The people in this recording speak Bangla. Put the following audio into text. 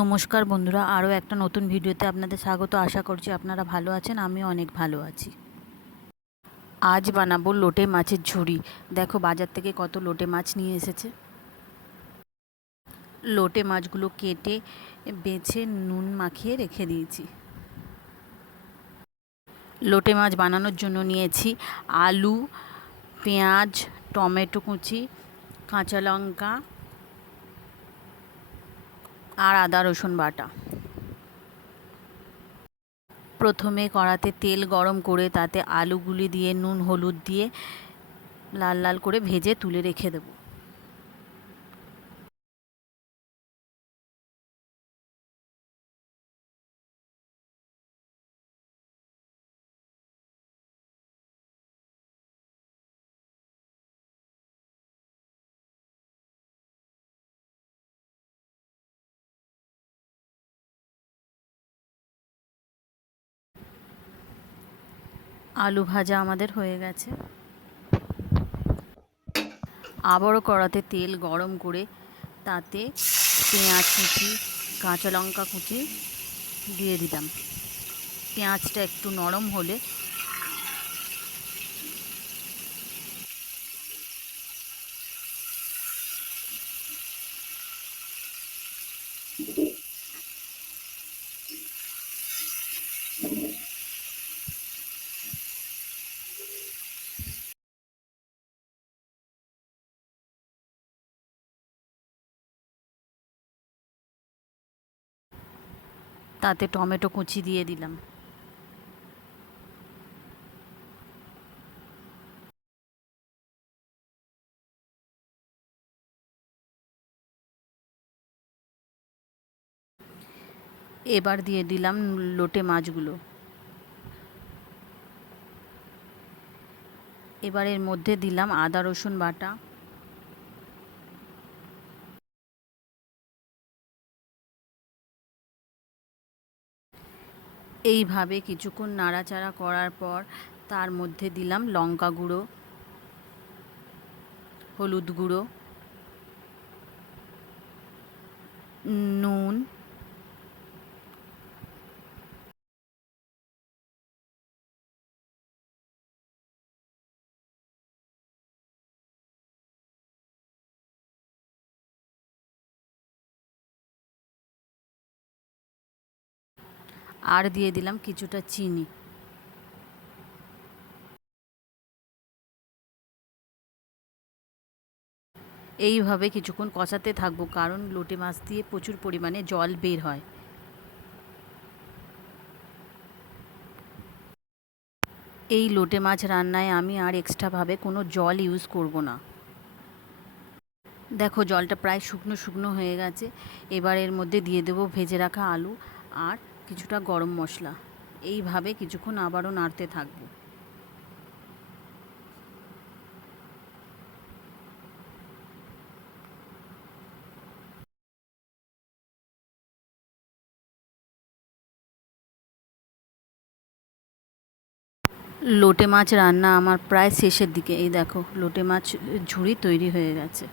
নমস্কার বন্ধুরা, আরও একটা নতুন ভিডিওতে আপনাদের স্বাগত। আশা করছি আপনারা ভালো আছেন, আমিও অনেক ভালো আছি। আজ বানাবো লোটে মাছের ঝুড়ি। দেখো বাজার থেকে কত লোটে মাছ নিয়ে এসেছে। লোটে মাছগুলো কেটে বেছে নুন মাখিয়ে রেখে দিয়েছি। লোটে মাছ বানানোর জন্য নিয়েছি আলু, পেঁয়াজ, টমেটো কুচি, কাঁচা লঙ্কা আর আদা রসুন বাটা। প্রথমে কড়াতে তেল গরম করে তাতে আলুগুলি দিয়ে নুন হলুদ দিয়ে লাল লাল করে ভেজে তুলে রেখে দেব। আলু ভাজা আমাদের হয়ে গেছে। আবারও কড়াতে তেল গরম করে তাতে পেঁয়াজ কুচি, কাঁচা লঙ্কা কুচি দিয়ে দিলাম। পেঁয়াজটা একটু নরম হলে তাতে টমেটো কুচি দিয়ে দিলাম। এবার দিয়ে দিলাম লোটে মাছগুলো। এবার এর মধ্যে দিলাম আদা রসুন বাটা, এইভাবে কিছুক্ষণ নাড়াচাড়া করার পর তার মধ্যে দিলাম লঙ্কা গুঁড়ো, হলুদ গুঁড়ো, নুন, আর দিয়ে দিলাম কিছুটা চিনি। এইভাবে কিছুক্ষণ কষাতে থাকবো, কারণ লোটে মাছ দিয়ে প্রচুর পরিমাণে জল বের হয়। এই লোটে মাছ রান্নায় আমি আর এক্সট্রাভাবে কোনো জল ইউজ করব না। দেখো জলটা প্রায় শুকনো শুকনো হয়ে গেছে। এবার এর মধ্যে দিয়ে দেবো ভেজে রাখা আলু আর কিছুটা গরম মশলা। এইভাবে কিছুক্ষণ আবারও নাড়তে থাকবো। লোটে মাছ রান্না আমার প্রায় শেষের দিকে। এই দেখো লোটে মাছ ঝুড়ি তৈরি হয়ে গেছে।